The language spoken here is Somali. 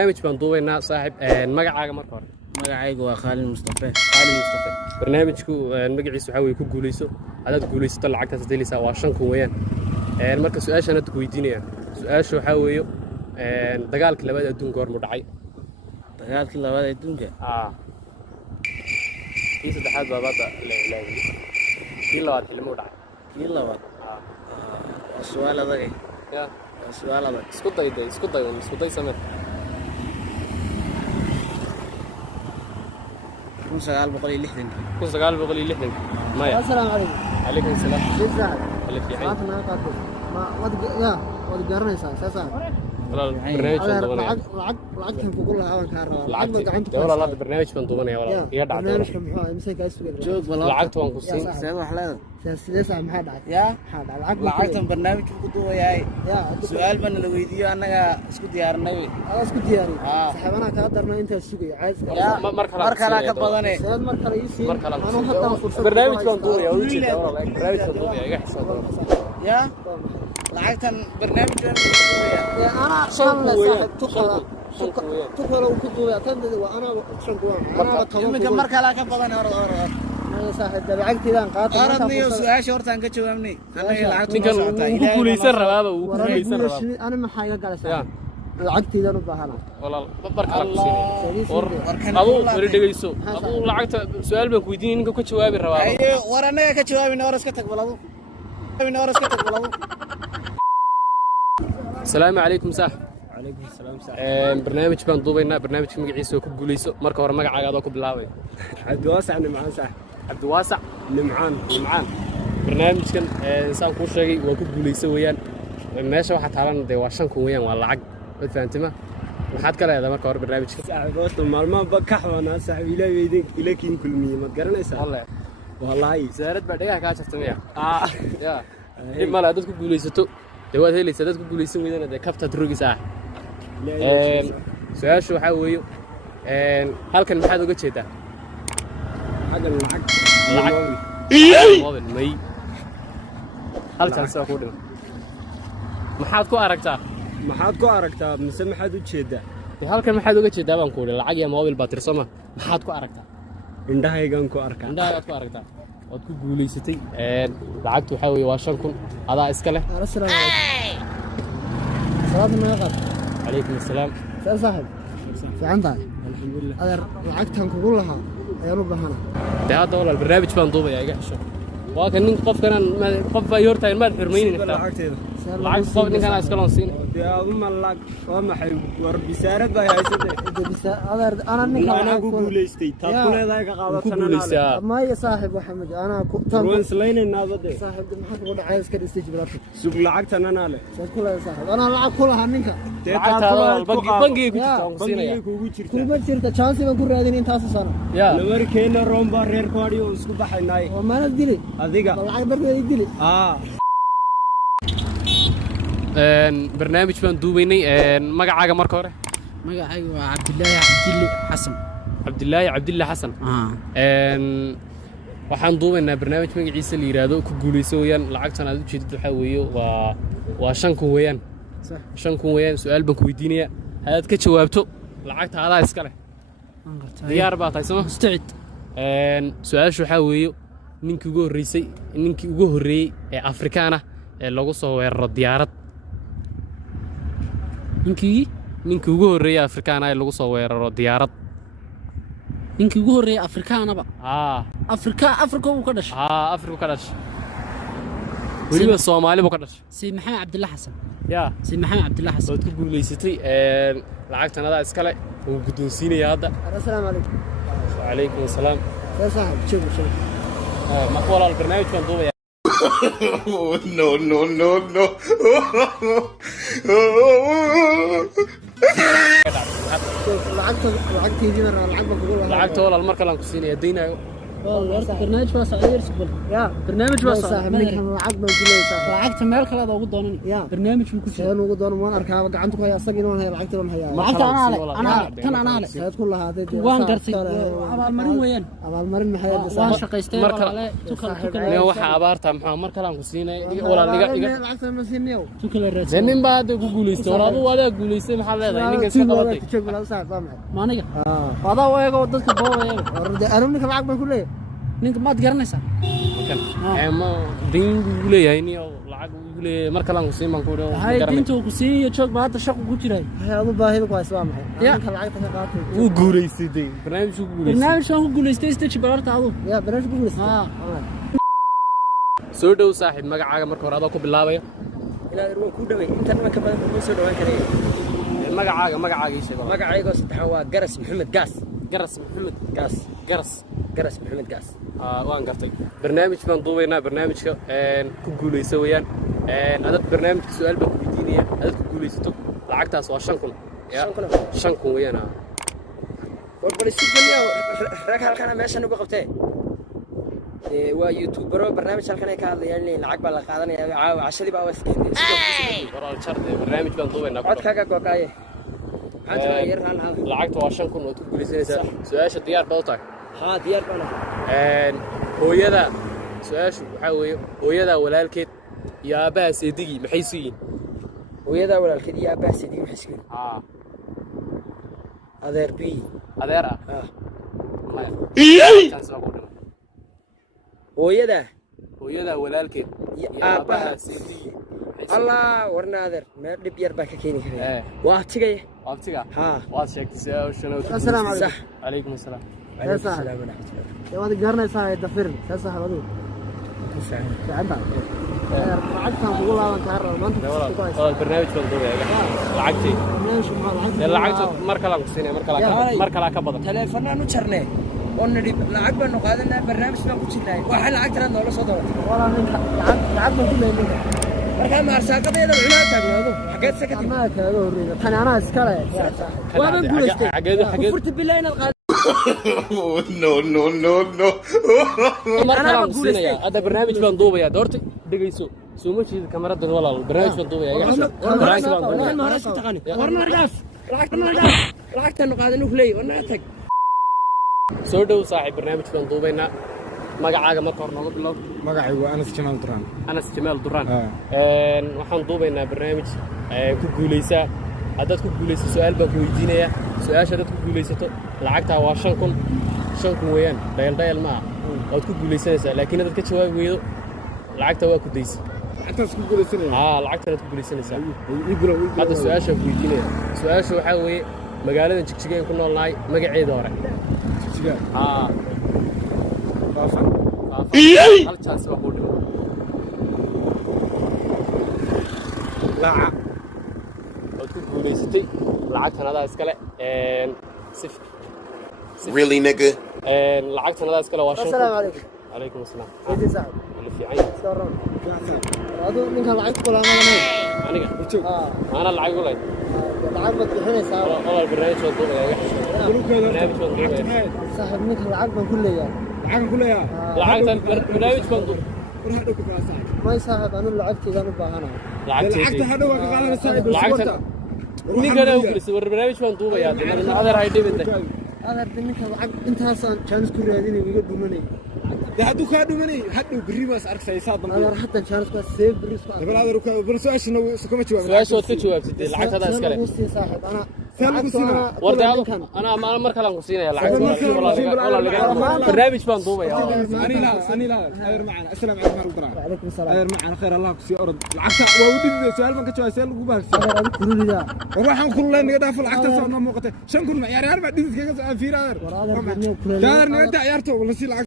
برنامج بندوبنا صاحب magacaaga marka hore magacaygu waa Khalid Mustafa barnaamijku magaciisu waxa weey ku guuleyso hadaad guuleysato lacagtaas deelisa waa 5 weeyaan marka su'aashan aad ku weydiinaya su'aashu waxa weeyo dagaalkii labaad adduunka hor mu dhacay dagaalkii labaad adduunka kii saddexaad baabada la ilaaway kii labaad xilmo dhacay kii labaad su'aal adag ya su'aal adag isku day samee 1960 maya السلام عليكم عليكم السلام كيف حالك؟ ألف يا حي ما قاعد ما ود قرنيسا اساسا برنامج بندوبنا lacagtan ku gulaha aan ka rabaa lacag ma gacanta والله لا برنامج بندوبنا والله يا دعد barnaamijka muxuu ahaa imisa ka isku joog lacagta waan ku siin saad wax leedahay sideesa maxaa dhacay yaa maxaa dhacay lacagtan barnaamijku ku duubayay yaa su'aal baan la weydiiyo anaga isku diyaarinay isku diyaari saxaabana ka darna inta sugay cays mar kale ka badane saad mar kale ii siin anu hadda fursad برنامج بندوبنا يا ولدي والله برنامج بندوبنا يا حساب yaa lacagtan barnaamijkan ku duubaya يا انا شان لا صاحب تقول ku duubaya tan waa ana shan kuwan ana iminka mar kale ka badane hor انا صاحب lacagtiidan qaatay arabniyo su'aasha hortaan ka jawaabnay anaga lacagtu ninkan uu guuleysan rabaaba uu guuleysan rabaa انا ما حاجه galaysaa lacagtiidan u baahana والله barka la kusinay adu wari dhageyso adu lacagta su'aal baan ku weydiinay ninka ka jawaabi rabaa ay war anaga ka jawaabina war iska tag baladu السلام عليكم صاح عليكم السلام صاح برنامج بندوبنا برنامج magaciisa oo ku guuleyso marka hore magacaaga ku bilaabay عبد الواسع نمعان صح عبد الواسع نمعان barnaamijkan insaan ku sheegay waa ku guuleyso weeyaan meesha waxa taalan waa 5 weeyaan waa lacag wad fahantima waxaad ka leedahay marka hore barnaamijka صاحب وسط مالما بكح وانا صاحب الى ويدك الى كين كل مية ما تقرنيسا والله زارد baa dhagaha ka jartamaya ya imala dad ku guuleysato dawaad helaysa dad ku guuleysan weeyaan kafta drugis su'aashu waxa weeyo halkan maxaad uga jeedaa حاجه العق موبل may halkan soo ku dhimo maxaad ku aragtaa maxaad ku aragtaa mise maxaad u jeedaa halkan maxaad uga jeedaa baan ku lacag iyo mobil baa tirsama maxaad ku aragtaa indhahaygan ku arkaa indhahaad ku aragtaa wad ku guuleysatay lacagtu waxa weeye waa 5,000 adaa iska leh السلام عليكم salaam meeqad عليكم السلام صاحب fiicantahay alxamdulillah adar lacagtan kugu lahaa ayaan u baahana hada walaal barnaamij baan duubaya iga xisho waa kan nin qofkan qof ay hortaan ma xirmaynin lacagteeda lacag qof ninkan iska loon siin deeadu ma lacag waa maxay war bisaarad baa haysatay adar ana ninka ana ku guuleystay taad ku leedahay ka qaadatanana ma ya saaxib waxa ma ana ku ruwan slaynayna bade saaxib maxaa ku dhacay iska dhistay jibraato sug lacagtanana leh saad ku leedahay saaxib ana lacag ku lahaa ninka bangiga kugu jirta kuma jirta chance baan ku raadin intaas sano ya lamarkeena romba reer koodi oo isku baxaynay oo maana dili adiga lacag barkeeda dili barnaamij baan duubaynay magacaaga marka hore magacaygu waa Cabdillaahi Xasan Cabdillaahi Xasan waxaan duubaynaa barnaamij magaciisa la yiraahdo ku guuleyso weeyaan lacagtan aad u jeedid waxa weeyo waa 5 weeyaan 5 weeyaan su'aal baan ku weydiinaya hadaad ka jawaabto lacagta adaa iska leh diyaar baa tahay soo mustacid su'aashu waxa weeyo ninkii ugu horeeyay ee Afrikaan ah ee lagu soo weeraro diyaarad ninkii ugu horeeyay Afrikaan ah ee lagu soo weeraro diyaarad ninkii ugu horeeyay Afrikaanaba Afrika uu ka dhashay Afrika ka dhashay waliba Soomaali buu ka dhashay si Maxamed Cabdillah Xasan ya si Maxamed Cabdillah Xasan oo ku guuleysatay lacagtan adaa iska leh oo guddoonsiinaya hadda السلام عليكم وعليكم السلام يا صاحب شوف ما هو البرنامج كان ضوء no. lacagteedina lacag baan kugu lahaa lacagta walaal marka la ku siinaya deynayo والله برنامج بس عير سبل يا برنامج بس صاحب ninkan lacag baan ku leeyahay lacagta meel kale aad ugu doonan barnaamij uu ku jiro seen ugu doonan waan arkaa gacanta ku haya asagina waan haya lacagta waan haya lacagta ana le saad ku lahaatay waan gartay abaal marin weeyaan abaal marin maxay waan shaqaystay walaale nin waxa abaarta maxaa mar kale aan ku siinay walaal iga lacagta ma siinayo tukale raadsan nin baa ku guuleystay walaal wada guuleystay maxaa leedahay ninka iska qabatay maaniga wada weego dadka boobay orday anuu ninka lacag baan ku leeyahay ninka maad garanaysaa ma diin uu leeyahay ni lacag uu leeyahay mar kale aan ku siin baan ku dhaw hay diintu ku siiyo joog baad shaqo ku jiray hay adu baahida ku haysaa maxay ninka lacagta ka qaatay uu guuleystay barnaamijku guuleystay barnaamijku guuleystay stage barta adu ya barnaamijku guuleystay soo dhow saaxiib magacaaga marka hore adoo ku bilaabaya ilaa irwaa ku dhaway inta ma ka badan ku soo dhawaan karay magacaaga ii sheeg magacayga saddexan waa Garas Maxamed Gaas Garas Maxamed Garas Maxamed Gaas waan gartay barnaamij baan duubaynaa barnaamijka ku guuleyso weeyaan adad barnaamijka su'aal baan ku weydiinaya adad ku guuleysato lacagtaas waa 5,000 weeyaan warbalisi kaliya rag halkan meeshan ugu qabtay waa YouTuber barnaamij halkan ay ka hadlayaan lacag baa la qaadanayaa cashadii baa waskeenay waraal charde barnaamij baan duubaynaa codkaaga go'ay lacagta waa 5,000 oo ku guuleysanaysaa su'aasha diyaar baa u tahay ها ديار بنا hooyada su'aashu waxa weeye hooyada walaalkeed iyo aabaha seedigi maxay siiyeen hooyada walaalkeed iyo aabaha seedigi maxay siiyeen adeer bi adeer hooyada walaalkeed iyo aabaha seedigi الله ورنا adeer meel dib yar baa ka keeni karaa waa waqtiga waad sheegtay السلام عليكم عليكم السلام يا صاحبي يا ولد قرنا صاحبي دفر يا صاحبي ادو فعلا لعبتها بقول والله انت عارف ما انت البرنامج بالضبط لعبتي لعبت مركله قصينه مركله ka badan telefoonaan u jarnay oo nidhi lacag baan qaadanaa barnaamij baan ku jirnay waxa lacagtana noola soo dawatay wala ninka lacag baan ku leeyahay markaa maarsaaqadeeda cunaa taagnaado xageed sakati ma kaaga horreeyay tan ana iska leh waa baan guuleystay furta billaah inaad qaad no markaa aan siinaya ada barnaamij baan duubaya doorta dhageyso soo ma jeed kamarada walaal barnaamij baan duubaya warna argaas lacagtan qaadan u leeyahay warna tag soo dhow saaxiib barnaamij baan duubaynaa magacaaga marka hore nooga bilow magacaygu waa Anas Jamaal Duraan waxaan duubaynaa barnaamij ku guuleysa haddaad ku guuleyso su'aal baan ku weydiinaya su'aasha haddaad ku guuleysato lacagtaa waa 5,000 weeyaan dhayal ma waad ku guuleysanaysaa laakiin haddaad ka jawaabi weydo lacagta waa ku daysa lacagtaas ku guuleysanaya lacagtaad ku guuleysanaysaa hadda su'aasha ku weydiinaya su'aasha waxaa weeye magaalada Jigjigaan ku noolnahay magaceeda hore Jigjigaan faafan hal chance waa ku dhiman waad ku guuleysatay lacagtan adaa iskale really nigga lacagtan adaa iskale waa 5,000 السلام عليكم عليكم السلام سيدي صاحب اللي في عيني سرون هذا ninka lacag kula aniga ana lacag kulay lacag ma bixinaysaa walaal barnaamij oo duubaya barnaamij oo duubaya صاحب ninka lacag baan ku leeyahay lacagtan barnaamij baan duubaya ما صاحب أنا لعبتي أنا بهانا lacagta hadhow waa ka qaadanaysaa lacagta ninkana u gulisay barnaamij baan duubaya adeer hay dhibinta adeer ninka lacag intaasaan chance ku raadinay iga dhumanay hadduu kaa dhumanay hadhow berri baas arkaysaa dambe adeer hatta chance ka save berri isku bal su'aashana kama jawaabin su'aashood ka jawaabtay lacagtada iskale صاحب أنا warda ana mar kale aan ku siinaya lacag barnaamij baan duubaya ani la adeer macana assalaamu calaykum warahmatullahi وعليكم السلام adeer macana khayr allah ku sii orod lacagta waa u dhibay su'aal baan ka jawaabay see lagu baahsan adeer adigu kululida waxaan kulleen naga dhaaf lacagtaas oo noo muuqatay 5,000 ciyaar baa dhididkaga soo fiiraa war adeer adeer naga ciyaarto wala si lacag